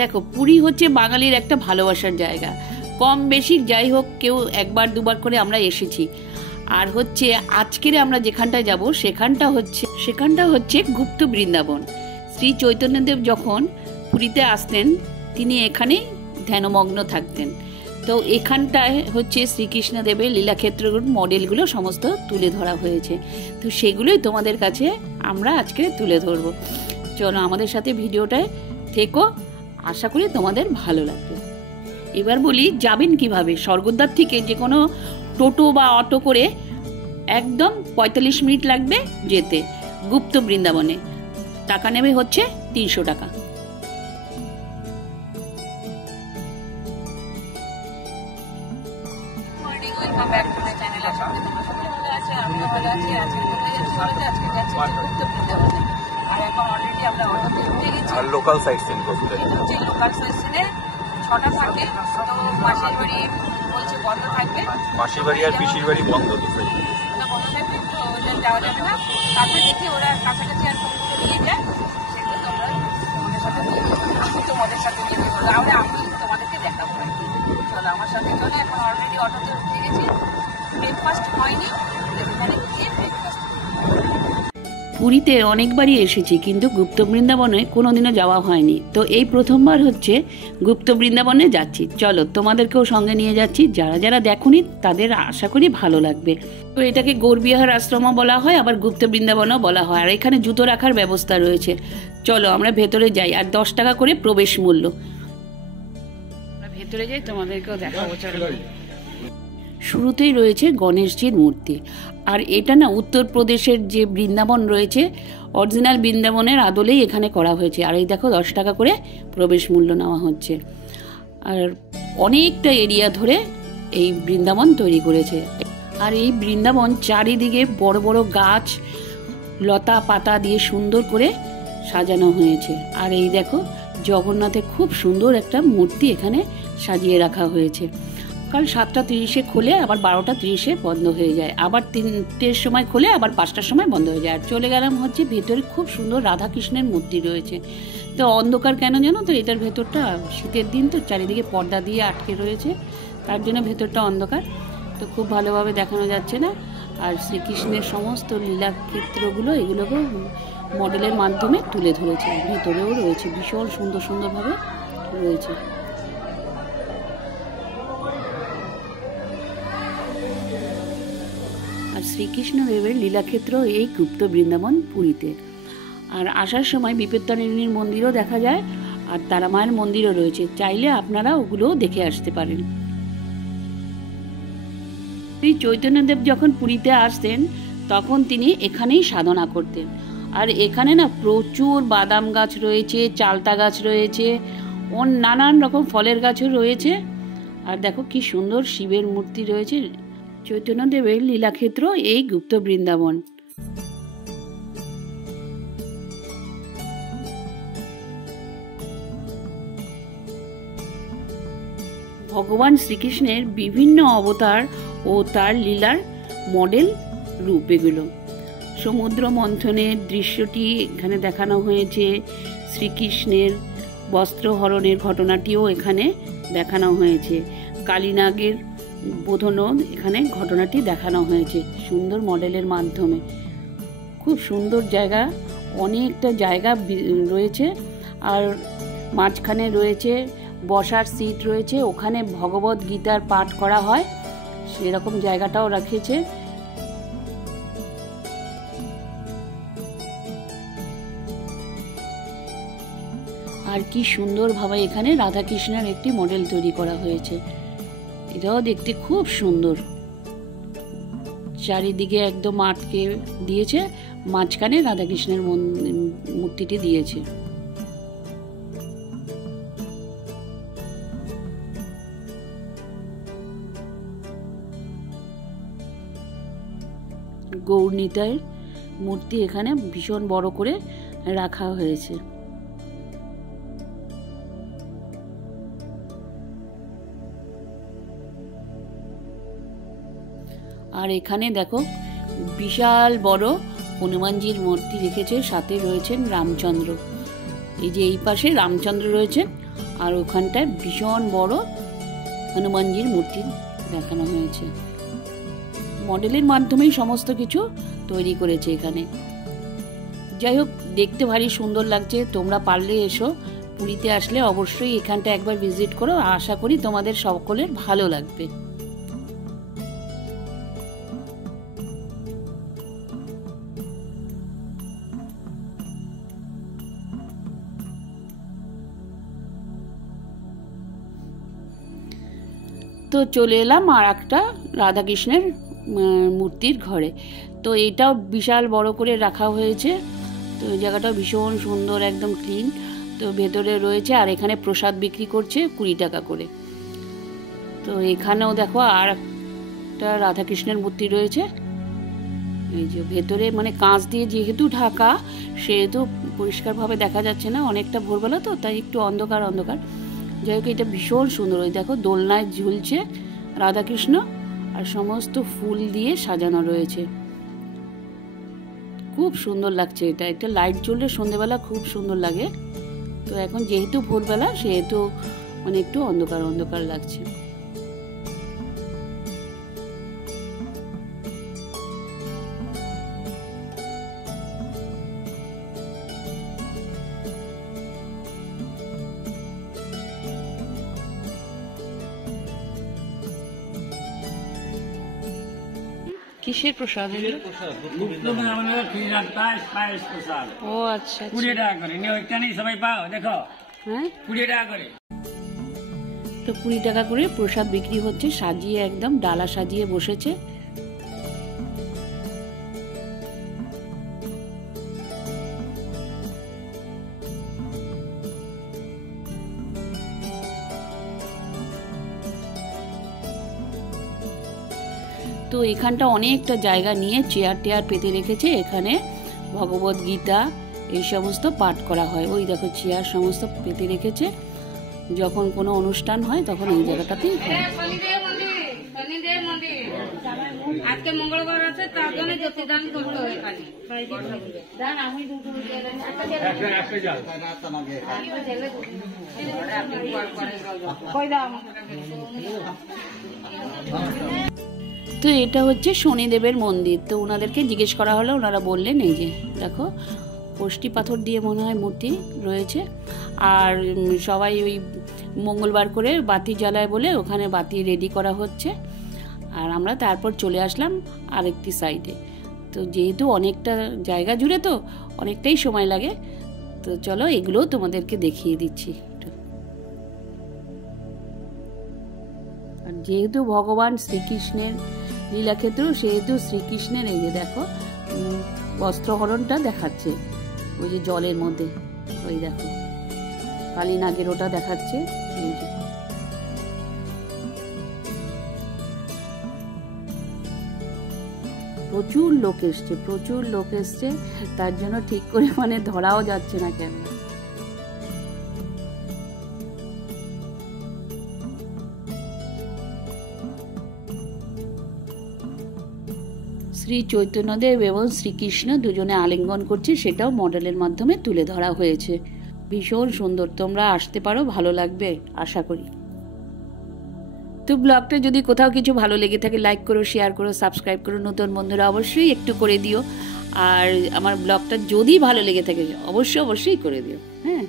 দেখো, পুরী হচ্ছে বাঙালির একটা ভালোবাসার জায়গা। কম বেশি যাই হোক, কেউ একবার দুবার করে আমরা এসেছি। আর হচ্ছে আজকের আমরা যেখানটায় যাব সেখানটা হচ্ছে গুপ্ত বৃন্দাবন। শ্রী চৈতন্যদেব যখন পুরীতে আসতেন তিনি এখানেই ধ্যানমগ্ন থাকতেন। তো এখানটায় হচ্ছে শ্রীকৃষ্ণদেবের লীলাক্ষেত্রগুলোর মডেলগুলো সমস্ত তুলে ধরা হয়েছে। তো সেগুলোই তোমাদের কাছে আমরা আজকে তুলে ধরবো। চলো আমাদের সাথে ভিডিওটায় থেকো, আশা করি তোমাদের ভালো লাগবে। এবার বলি যাবেন কিভাবে। স্বর্গদ্বার থেকে যে কোনো টোটো বা অটো করে একদম 45 মিনিট লাগবে যেতে গুপ্ত বৃন্দাবনে। টাকা নেবে হচ্ছে 300 টাকা। লোকাল সাইট সিন করতে লোকাল সাইট সিনে 6টা থাকে। তো মাসির বাড়ি বলছে বন্ধ থাকবে, মাসির বাড়ি আর পিসির বাড়ি বন্ধ বন্ধ থাকবে। তো ওদের যাওয়া যাবে না। তারপরে দেখি ওরা কাছাকাছি আর কোনগুলো নিয়ে যায়, সেগুলো তোমরা তোমাদের সাথে নিয়ে যাবো। তাহলে আমি তোমাদেরকে দেখাবো। চলো আমার সাথে চলে। এখন অলরেডি অটোতে উঠে গেছি, ব্রেকফাস্ট হয়নি, এখানে গিয়ে ব্রেকফাস্ট। পুরীতে অনেকবারই এসেছি, কিন্তু গুপ্ত বৃন্দাবনে কোনোদিনও যাওয়া হয়নি। তো এই প্রথমবার হচ্ছে গুপ্ত বৃন্দাবনে যাচ্ছি। চলো তোমাদেরকেও সঙ্গে নিয়ে যাচ্ছি। যারা যারা দেখোনি তাদের আশা করি ভালো লাগবে। তো এটাকে গৌরবিহার আশ্রমও বলা হয়, আবার গুপ্ত বৃন্দাবনও বলা হয়। আর এখানে জুতো রাখার ব্যবস্থা রয়েছে। চলো আমরা ভেতরে যাই। আর 10 টাকা করে প্রবেশ মূল্য। আমরা ভেতরে যাই, তোমাদেরকেও দেখাবো। চলো। শুরুতেই রয়েছে গণেশজির মূর্তি। আর এটা না উত্তরপ্রদেশের যে বৃন্দাবন রয়েছে, অরিজিনাল বৃন্দাবনের আদলেই এখানে করা হয়েছে। আর এই দেখো 10 টাকা করে প্রবেশ মূল্য নেওয়া হচ্ছে। আর অনেকটা এরিয়া ধরে এই বৃন্দাবন তৈরি করেছে। আর এই বৃন্দাবন চারিদিকে বড় বড় গাছ লতা পাতা দিয়ে সুন্দর করে সাজানো হয়েছে। আর এই দেখো জগন্নাথের খুব সুন্দর একটা মূর্তি এখানে সাজিয়ে রাখা হয়েছে। সকাল 7:30 খোলে, আবার 12:30 বন্ধ হয়ে যায়। আবার 3টের সময় খোলে, আবার 5টার সময় বন্ধ হয়ে যায়। আর চলে গেলাম হচ্ছে ভেতরে খুব সুন্দর রাধাকৃষ্ণের মূর্তি রয়েছে। তো অন্ধকার কেন জানো তো, এটার ভেতরটা শীতের দিন তো চারিদিকে পর্দা দিয়ে আটকে রয়েছে, তার জন্য ভেতরটা অন্ধকার। তো খুব ভালোভাবে দেখানো যাচ্ছে না। আর শ্রীকৃষ্ণের সমস্ত লীলাক্ষেত্রগুলো এগুলোকেও মডেলের মাধ্যমে তুলে ধরেছে। ভেতরেও রয়েছে, ভীষণ সুন্দর সুন্দরভাবে রয়েছে। আর শ্রীকৃষ্ণদেবের লীলাক্ষেত্র এই গুপ্ত বৃন্দাবন পুরীতে। আর আসার সময় বিপত্তারিণীর মন্দিরও দেখা যায়, আর তারা মায়ের মন্দিরও রয়েছে। চাইলে আপনারা ওগুলোও দেখে আসতে পারেন। শ্রী চৈতন্যদেব যখন পুরীতে আসতেন তখন তিনি এখানেই সাধনা করতেন। আর এখানে না প্রচুর বাদাম গাছ রয়েছে, চালতা গাছ রয়েছে, নানান রকম ফলের গাছও রয়েছে। আর দেখো কি সুন্দর শিবের মূর্তি রয়েছে। চৈতন্যদেবের লীলাক্ষেত্র এই গুপ্ত বৃন্দাবন। ভগবান শ্রীকৃষ্ণের বিভিন্ন অবতার ও তার লীলার মডেল রূপ এগুলো। সমুদ্র মন্থনের দৃশ্যটি এখানে দেখানো হয়েছে। শ্রীকৃষ্ণের বস্ত্রহরণের ঘটনাটিও এখানে দেখানো হয়েছে। কালীনাগের বোধনও এখানে ঘটনাটি দেখানো হয়েছে সুন্দর মডেলের মাধ্যমে। খুব সুন্দর জায়গা, অনেকটা জায়গা রয়েছে। আর মাঝখানে রয়েছে বসার সিট রয়েছে, ওখানে ভগবত গীতার পাঠ করা হয়, সেরকম জায়গাটাও রাখিয়েছে। আর কি সুন্দরভাবে এখানে রাধাকৃষ্ণের একটি মডেল তৈরি করা হয়েছে। এটাও দেখতে খুব সুন্দর। চারিদিকে একদম আটকে দিয়েছে, মাঝখানে রাধাকৃষ্ণের মূর্তিটি দিয়েছে। গৌরনীতায়ের মূর্তি এখানে ভীষণ বড় করে রাখা হয়েছে। আর এখানে দেখো বিশাল বড় হনুমানজির মূর্তি রেখেছে, সাথে রয়েছেন রামচন্দ্র। এই যে এই পাশে রামচন্দ্র রয়েছেন, আর ওখানটায় ভীষণ বড় হনুমানজির মূর্তি দেখানো হয়েছে। মডেলের মাধ্যমেই সমস্ত কিছু তৈরি করেছে এখানে। যাই হোক, দেখতে ভারী সুন্দর লাগছে। তোমরা পারলে এসো, পুরীতে আসলে অবশ্যই এখানটা একবার ভিজিট করো। আশা করি তোমাদের সকলের ভালো লাগবে। তো চলে এলাম আর একটা রাধাকৃষ্ণের মূর্তির ঘরে। তো এটাও বিশাল বড় করে রাখা হয়েছে। তো এই জায়গাটাও ভীষণ সুন্দর, একদম ক্লিন। তো ভেতরে রয়েছে, আর এখানে প্রসাদ বিক্রি করছে 20 টাকা করে। তো এখানেও দেখো আর একটা রাধাকৃষ্ণের মূর্তি রয়েছে। এই যে ভেতরে মানে কাঁচ দিয়ে যেহেতু ঢাকা, সেহেতু পরিষ্কারভাবে দেখা যাচ্ছে না, অনেকটা ভোরবেলা তো, তাই একটু অন্ধকার অন্ধকার। যাই হোক, এটা ভীষণ সুন্দর। ওই দেখো দোলনায় ঝুলছে রাধাকৃষ্ণ, আর সমস্ত ফুল দিয়ে সাজানো রয়েছে। খুব সুন্দর লাগছে এটা। এটা লাইট জ্বললে সন্ধ্যেবেলা খুব সুন্দর লাগে। তো এখন যেহেতু ভোরবেলা, সেহেতু মানে একটু অন্ধকার অন্ধকার লাগছে। কিসের প্রসাদ? ও আচ্ছা, 20 টাকা করে ওইখানেই সবাই পাও, দেখো। হ্যাঁ, 20 টাকা করে। তো 20 টাকা করে প্রসাদ বিক্রি হচ্ছে, সাজিয়ে একদম ডালা সাজিয়ে বসেছে। তো এখানটা অনেকটা জায়গা নিয়ে চেয়ার টেয়ার পেতে রেখেছে। এখানে ভগবত গীতা এই সমস্ত পাঠ করা হয়। ওই দেখো চেয়ার সমস্ত পেতে রেখেছে। যখন কোনো অনুষ্ঠান হয় তখন এই জায়গাটাতেই হয়। আজকে মঙ্গলবার আছে, তার জন্য জ্যোতিদান করতে হয় এখানে। তো এটা হচ্ছে শনিদেবের মন্দির। তো ওনাদেরকে জিজ্ঞেস করা হলো, ওনারা বললেন এই যে দেখো কষ্টি পাথর দিয়ে মনে হয় মূর্তি রয়েছে। আর সবাই ওই মঙ্গলবার করে বাতি জ্বালায় বলে ওখানে বাতি রেডি করা হচ্ছে। আর আমরা তারপর চলে আসলাম আরেকটি সাইডে। তো যেহেতু অনেকটা জায়গা জুড়ে তো অনেকটাই সময় লাগে, তো চলো এগুলোও তোমাদেরকে দেখিয়ে দিচ্ছি। আর যেহেতু ভগবান শ্রীকৃষ্ণের লীলাক্ষেত্র, সেহেতু শ্রীকৃষ্ণের এই যে দেখো বস্ত্রহরণটা দেখাচ্ছে ওই যে জলের মধ্যে। ওই দেখো কালীনাগের ওটা দেখাচ্ছে। এই যে প্রচুর লোক এসছে, তার জন্য ঠিক করে মানে ধরাও যাচ্ছে না কেন। শ্রী চৈতন্যদেব এবং শ্রীকৃষ্ণ দুজনে আলিঙ্গন করছে, সেটাও মডেলের মাধ্যমে তুলে ধরা হয়েছে। ভীষণ সুন্দর, তোমরা আসতে পারো, ভালো লাগবে আশা করি। তো ব্লগটা যদি কোথাও কিছু ভালো লেগে থাকে লাইক করো, শেয়ার করো, সাবস্ক্রাইব করো। নতুন বন্ধুরা অবশ্যই একটু করে দিও। আর আমার ব্লগটা যদি ভালো লেগে থাকে অবশ্যই করে দিও। হ্যাঁ।